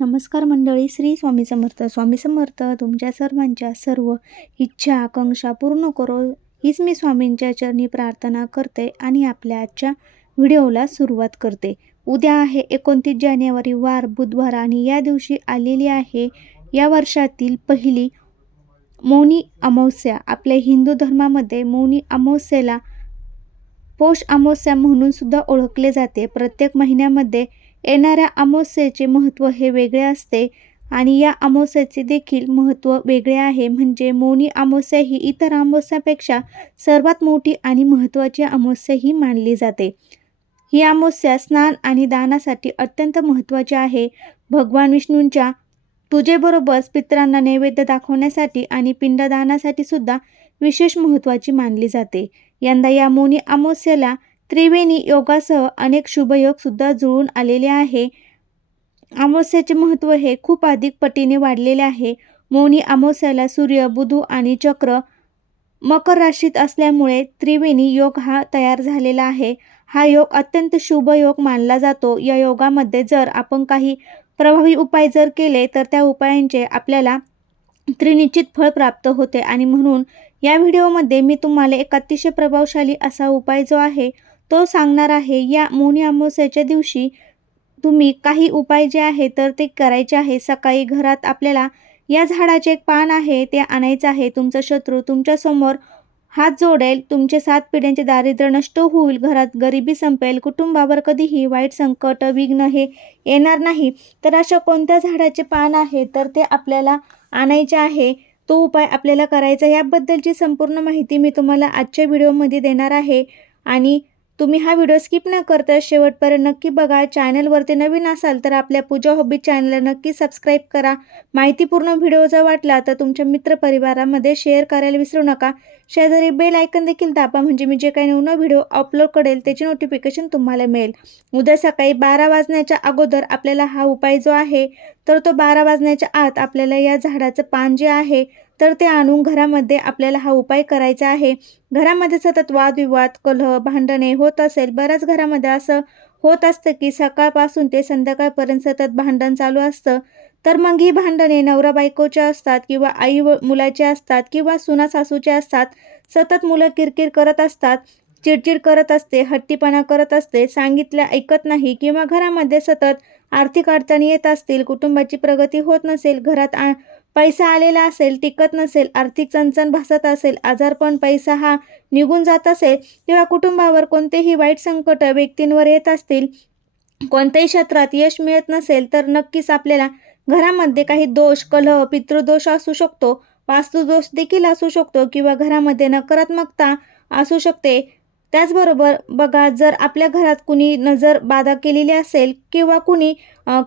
नमस्कार मंडळी श्री स्वामी समर्थ. स्वामी समर्थ तुमच्या सर्वांच्या सर्व इच्छा आकांक्षा पूर्ण करो. हीच मी स्वामींच्या चरणी प्रार्थना करते आणि आपल्या आजच्या व्हिडिओला सुरुवात करते. उद्या आहे एकोणतीस जानेवारी वार बुधवार आणि या दिवशी आलेली आहे या वर्षातील पहिली मौनी अमावस्या. आपल्या हिंदू धर्मामध्ये मौनी अमावस्येला पौष अमावस्या म्हणून सुद्धा ओळखले जाते. प्रत्येक महिन्यामध्ये येणाऱ्या अमावस्येचे महत्त्व हे वेगळे असते आणि या अमावस्याचे देखील महत्त्व वेगळे आहे. म्हणजे मौनी अमावस्या ही इतर अमावस्यापेक्षा सर्वात मोठी आणि महत्त्वाची अमावस्या ही मानली जाते. ही अमावस्या स्नान आणि दानासाठी अत्यंत महत्त्वाची आहे. भगवान विष्णूंच्या पूजेबरोबरच पितरांना नैवेद्य दाखवण्यासाठी आणि पिंडदानासाठी सुद्धा विशेष महत्त्वाची मानली जाते. यंदा या मौनी अमावस्येला त्रिवेणी योगासह अनेक शुभयोग सुद्धा जुळून आलेले आहे. अमावस्याचे महत्त्व हे खूप अधिक पटीने वाढलेले आहे. मौनी अमावस्याला सूर्य बुधू आणि चक्र मकर राशीत असल्यामुळे त्रिवेणी योग हा तयार झालेला आहे. हा योग अत्यंत शुभ योग मानला जातो. या योगामध्ये जर आपण काही प्रभावी उपाय जर केले तर त्या उपायांचे आपल्याला त्रिनिश्चित फळ प्राप्त होते. आणि म्हणून या व्हिडिओमध्ये मी तुम्हाला एक अतिशय प्रभावशाली असा उपाय जो आहे तो सांगणार आहे या मौनी अमावस्याच्या दिवशी तुम्ही काही उपाय जे आहे तर ते करायचे आहे. सकाळी घरात आपल्याला या झाडाचे एक पान आहे ते आणायचं आहे. तुमचा शत्रू तुमच्यासमोर हात जोडेल. तुमचे सात पिढ्यांचे दारिद्र्य नष्ट होईल. घरात गरिबी संपेल. कुटुंबावर कधीही वाईट संकट विघ्न हे येणार नाही. तर अशा कोणत्या झाडाचे पान आहे तर ते आपल्याला आणायचे आहे? तो उपाय आपल्याला करायचा याबद्दलची संपूर्ण माहिती मी तुम्हाला आजच्या व्हिडिओमध्ये देणार आहे. आणि तुम्ही हा व्हिडिओ स्किप न करता शेवटपर्यंत नक्की बघा. चॅनलवरती नवीन असाल तर आपल्या पूजा हॉबी चॅनलला नक्की सबस्क्राईब करा. माहितीपूर्ण व्हिडिओ जर वाटला तर तुमच्या मित्रपरिवारामध्ये शेअर करायला विसरू नका. शेजारी बेल आयकन देखील दाबा म्हणजे मी जे काही नवीन व्हिडिओ अपलोड करेल त्याची नोटिफिकेशन तुम्हाला मिळेल. उद्या सकाळी बारा वाजण्याच्या अगोदर आपल्याला हा उपाय जो आहे तर तो बारा वाजण्याच्या आत आपल्याला या झाडाचं पान जे आहे तर ते आणून घरामध्ये आपल्याला हा उपाय करायचा आहे. घरामध्ये सतत वादविवाद कलह भांडणे होत असेल. बऱ्याच घरामध्ये असं होत असतं की सकाळपासून ते संध्याकाळपर्यंत सतत भांडण चालू असतं. तर मग ही भांडणे नवरा बायकोच्या असतात किंवा आई व मुलाचे असतात किंवा सुना सासूचे असतात. सतत मुलं किरकिर करत असतात चिडचिड करत असते हट्टीपणा करत असते सांगितल्या ऐकत नाही किंवा घरामध्ये सतत आर्थिक अडचणी येत असतील कुटुंबाची प्रगती होत नसेल घरात आ पैसा आलेला असेल टिकत नसेल आर्थिक चणचण भासत असेल आजारपण पैसा हा निघून जात असेल किंवा कुटुंबावर कोणतेही वाईट संकट व्यक्तींवर येत असतील कोणत्याही क्षेत्रात यश मिळत नसेल तर नक्कीच आपल्याला घरामध्ये काही दोष कलह पितृदोष असू शकतो. वास्तुदोष देखील असू शकतो किंवा घरामध्ये नकारात्मकता असू शकते. त्याचबरोबर बघा जर आपल्या घरात कुणी नजर बाधा केलेली असेल किंवा कुणी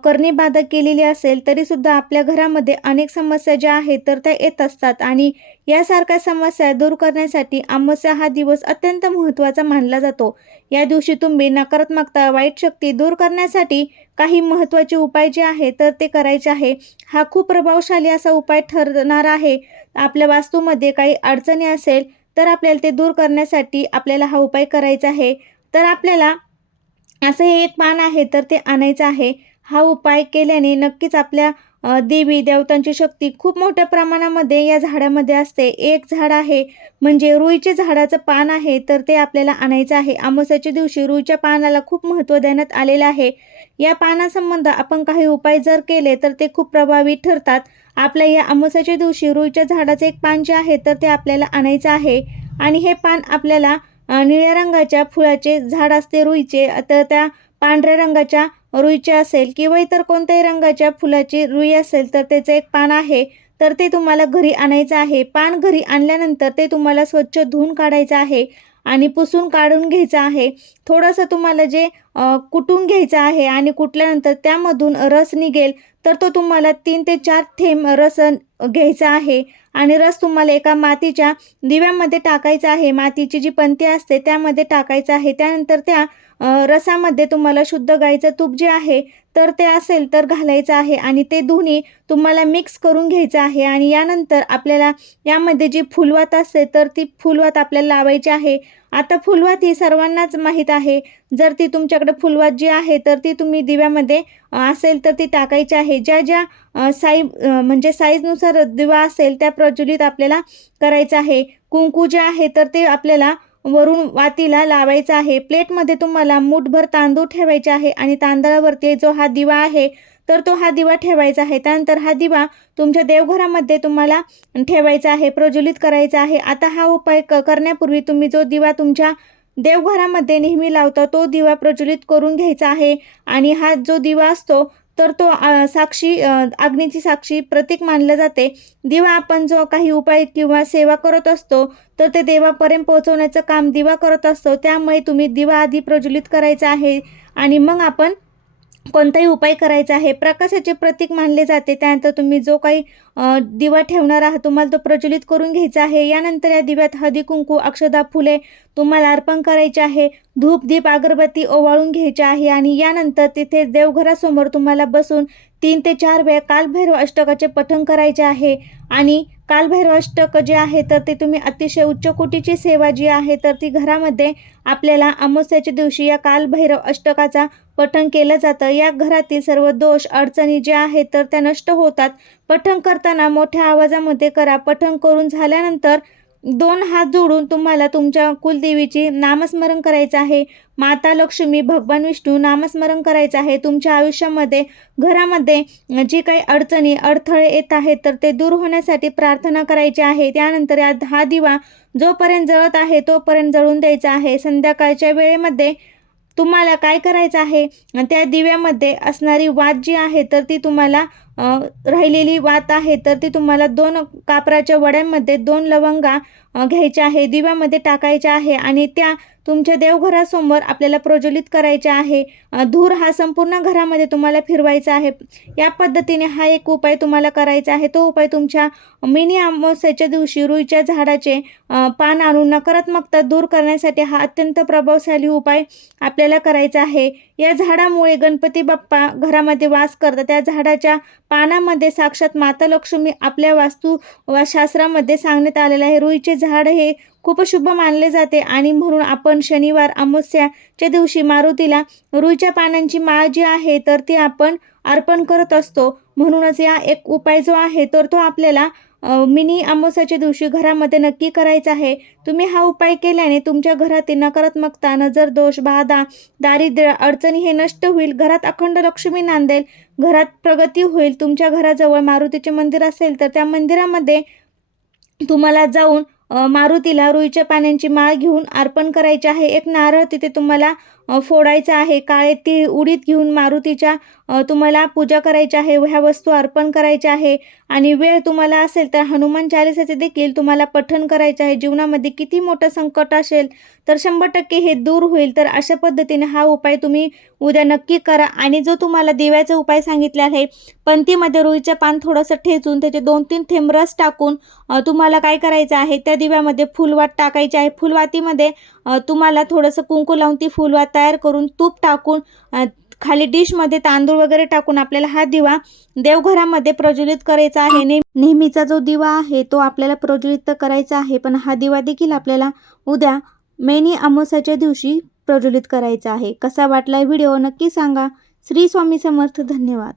करणे बाधा केलेली असेल तरीसुद्धा आपल्या घरामध्ये अनेक समस्या ज्या आहेत तर त्या येत असतात. आणि यासारख्या समस्या दूर करण्यासाठी अमावस्या हा दिवस अत्यंत महत्त्वाचा मानला जातो. या दिवशी तुम्ही नकारात्मकता वाईट शक्ती दूर करण्यासाठी काही महत्त्वाचे उपाय जे आहे तर ते करायचे आहे. हा खूप प्रभावशाली असा उपाय ठरणार आहे. आपल्या वास्तूमध्ये काही अडचणी असेल तर आपल्याला ते दूर करण्यासाठी आपल्याला हा उपाय करायचा आहे. तर आपल्याला असं हे एक पान आहे तर ते आणायचं आहे. हा उपाय केल्याने नक्कीच आपल्या देवी देवतांची शक्ती खूप मोठ्या प्रमाणामध्ये या झाडामध्ये असते. एक झाड आहे म्हणजे रुईचे झाडाचं पान आहे तर ते आपल्याला आणायचं आहे. अमावस्याच्या दिवशी रुईच्या पानाला खूप महत्त्व देण्यात आलेलं आहे. या पानासंबंध आपण काही उपाय जर केले तर ते खूप प्रभावी ठरतात. आपल्या या अमावस्याच्या दिवशी रुईच्या झाडाचं एक पान जे आहे तर ते आपल्याला आणायचं आहे. आणि हे पान आपल्याला निळ्या रंगाच्या फुलाचे झाड असते रुईचे तर त्या पांढऱ्या रंगाच्या रुईचे असेल किंवा इतर कोणत्याही रंगाच्या फुलाची रुई असेल तर त्याचं एक पान आहे. तर ते तुम्हाला घरी आणायचं आहे. पान घरी आणल्यानंतर ते तुम्हाला स्वच्छ धुवून काढायचं आहे. आणि पुसून काढून घ्यायचं आहे. थोडंसं तुम्हाला जे कुटून घ्यायचं आहे आणि कुटल्यानंतर त्यामधून रस निघेल तर तो तुम्हाला तीन ते चार थेंब रस घ्यायचा आहे. आणि रस तुम्हाला एका मातीच्या दिव्यामध्ये टाकायचा आहे. मातीची जी पंती असते त्यामध्ये टाकायचं आहे. त्यानंतर त्या रसामध्ये तुम्हाला शुद्ध गाईचं तूप जे आहे तर ते असेल तर घालायचं आहे. आणि ते दोन्ही तुम्हाला मिक्स करून घ्यायचं आहे. आणि यानंतर आपल्याला यामध्ये जी फुलवात असते तर ती फुलवात आपल्याला लावायची आहे. आता फुलवात ही सर्वांनाच माहीत आहे. जर ती तुमच्याकडे फुलवात जी आहे तर ती तुम्ही दिव्यामध्ये असेल तर ती टाकायची आहे. ज्या ज्या साई म्हणजे साईजनुसार दिवा असेल त्या प्रज्वलित आपल्याला करायचं आहे. कुंकू जे आहे तर ते आपल्याला वरून वातीला लावायचं आहे. प्लेटमध्ये तुम्हाला मूठभर तांदूळ ठेवायचे आहे आणि तांदळावरती जो हा दिवा आहे तर तो हा दिवा ठेवायचा आहे. त्यानंतर हा दिवा तुमच्या देवघरामध्ये तुम्हाला ठेवायचा आहे प्रज्वलित करायचा आहे. आता हा उपाय क करण्यापूर्वी तुम्ही जो दिवा तुमच्या देवघरामध्ये नेहमी लावता तो दिवा प्रज्वलित करून घ्यायचा आहे. आणि हा जो दिवा असतो तर तो साक्षी अग्नीची साक्षी प्रतीक मानलं जाते. दिवा आपण जो काही उपाय किंवा सेवा करत असतो तर ते देवापर्यंत पोहोचवण्याचं काम दिवा करत असतो. त्यामुळे तुम्ही दिवा आधी प्रज्वलित करायचा आहे. आणि मग आपण कोणताही उपाय करायचा आहे प्रकाशाचे प्रतीक मानले जाते त्यानंतर तुम्ही जो काही दिवा ठेवणार आहात तुम्हाला तो प्रज्वलित करून घ्यायचा आहे. यानंतर या दिव्यात हदी कुंकू अक्षदा फुले तुम्हाला अर्पण करायचे आहे. धूप दीप अगरबत्ती ओवाळून घ्यायची आहे आणि यानंतर तिथे देवघरासमोर तुम्हाला बसून तीन ते चार वेळा कालभैरव अष्टकाचे पठण करायचे आहे आणि कालभैरव अष्टक जे आहे तर ते तुम्ही अतिशय उच्च कोटीची सेवा जी आहे तर ती घरामध्ये आपल्याला अमावस्याच्या दिवशी या कालभैरव अष्टकाचा पठण केलं जातं. या घरातील सर्व दोष अडचणी ज्या आहेत तर त्या नष्ट होतात. पठण करताना मोठ्या आवाजामध्ये करा. पठण करून झाल्यानंतर दोन हात जोडून तुम्हाला तुमच्या कुलदेवीची नामस्मरण करायचं आहे. माता लक्ष्मी भगवान विष्णू नामस्मरण करायचं आहे. तुमच्या आयुष्यामध्ये घरामध्ये जी काही अडचणी अडथळे येत आहेत तर ते दूर होण्यासाठी प्रार्थना करायची आहे. त्यानंतर या हा दिवा जोपर्यंत जळत आहे तोपर्यंत जळून द्यायचा आहे. संध्याकाळच्या वेळेमध्ये तुम्हाला काय करायचं आहे? त्या दिव्यामध्ये असणारी वाद जी आहे तर ती तुम्हाला राहिलेली वात आहे तर ती तुम्हाला दोन कापराच्या वड्यांमध्ये दोन लवंगा घ्यायच्या आहे दिव्यामध्ये टाकायच्या आहे आणि त्या तुमच्या देवघरासमोर आपल्याला प्रज्वलित करायचे आहे. धूर हा संपूर्ण घरामध्ये तुम्हाला फिरवायचा आहे. या पद्धतीने हा एक उपाय तुम्हाला करायचा आहे. तो उपाय तुमच्या मिनी अमावस्याच्या दिवशी रुईच्या झाडाचे पान आणून नकारात्मकता दूर करण्यासाठी हा अत्यंत प्रभावशाली उपाय आपल्याला करायचा आहे. या झाडामुळे गणपती बाप्पा घरामध्ये वास करतात. त्या झाडाच्या पानामध्ये साक्षात माता लक्ष्मी आपल्या वास्तू वा शास्त्रामध्ये सांगण्यात आलेलं आहे. रुईचे झाड हे खूप शुभ मानले जाते. आणि म्हणून आपण शनिवार अमावस्याच्या दिवशी मारुतीला रुईच्या पानांची माळ जी आहे तर ती आपण अर्पण करत असतो. म्हणूनच या एक उपाय जो आहे तर तो आपल्याला मिनी अमावस्याच्या दिवशी घरामध्ये नक्की करायचा आहे. तुम्ही हा उपाय केल्याने तुमच्या घरातील नकारात्मकता नजर दोष बाधा दारिद्र्य अडचणी हे नष्ट होईल. घरात अखंड लक्ष्मी नांदेल. घरात प्रगती होईल. तुमच्या घराजवळ मारुतीचे मंदिर असेल तर त्या मंदिरामध्ये तुम्हाला जाऊन मारुतीला रुईच्या पानांची माळ घेऊन अर्पण करायची आहे. एक नारळ तिथे तुम्हाला फोडायचा आहे. काळे तीळ उडीद घेऊन मारुतीच्या तुम्हाला पूजा करायची आहे ह्या वस्तू अर्पण करायच्या आहे. आणि वेळ तुम्हाला असेल तर हनुमान चालिसाचे देखील तुम्हाला पठण करायचे आहे. जीवनामध्ये किती मोठं संकट असेल तर शंभर टक्के हे दूर होईल. तर अशा पद्धतीने हा उपाय तुम्ही उद्या नक्की करा. आणि जो तुम्हाला दिव्याचा उपाय सांगितला आहे पंथीमध्ये रुईचं पान थोडंसं ठेचून त्याचे दोन तीन थेंब रस टाकून तुम्हाला काय करायचं आहे त्या दिव्यामध्ये फुलवात टाकायची आहे. फुलवातीमध्ये तुम्हाला थोडंसं कुंकू लावून ती फुलवात तयार करून तूप टाकून खाली डिशमध्ये तांदूळ वगैरे टाकून आपल्याला हा दिवा देवघरामध्ये प्रज्वलित करायचा आहे. नेह नेहमीचा जो दिवा आहे तो आपल्याला प्रज्वलित करायचा आहे पण हा दिवा देखील आपल्याला उद्या मेनी अमावस्याच्या दिवशी प्रज्वलित करायचा आहे. कसा वाटला व्हिडिओ नक्की सांगा. श्री स्वामी समर्थ धन्यवाद.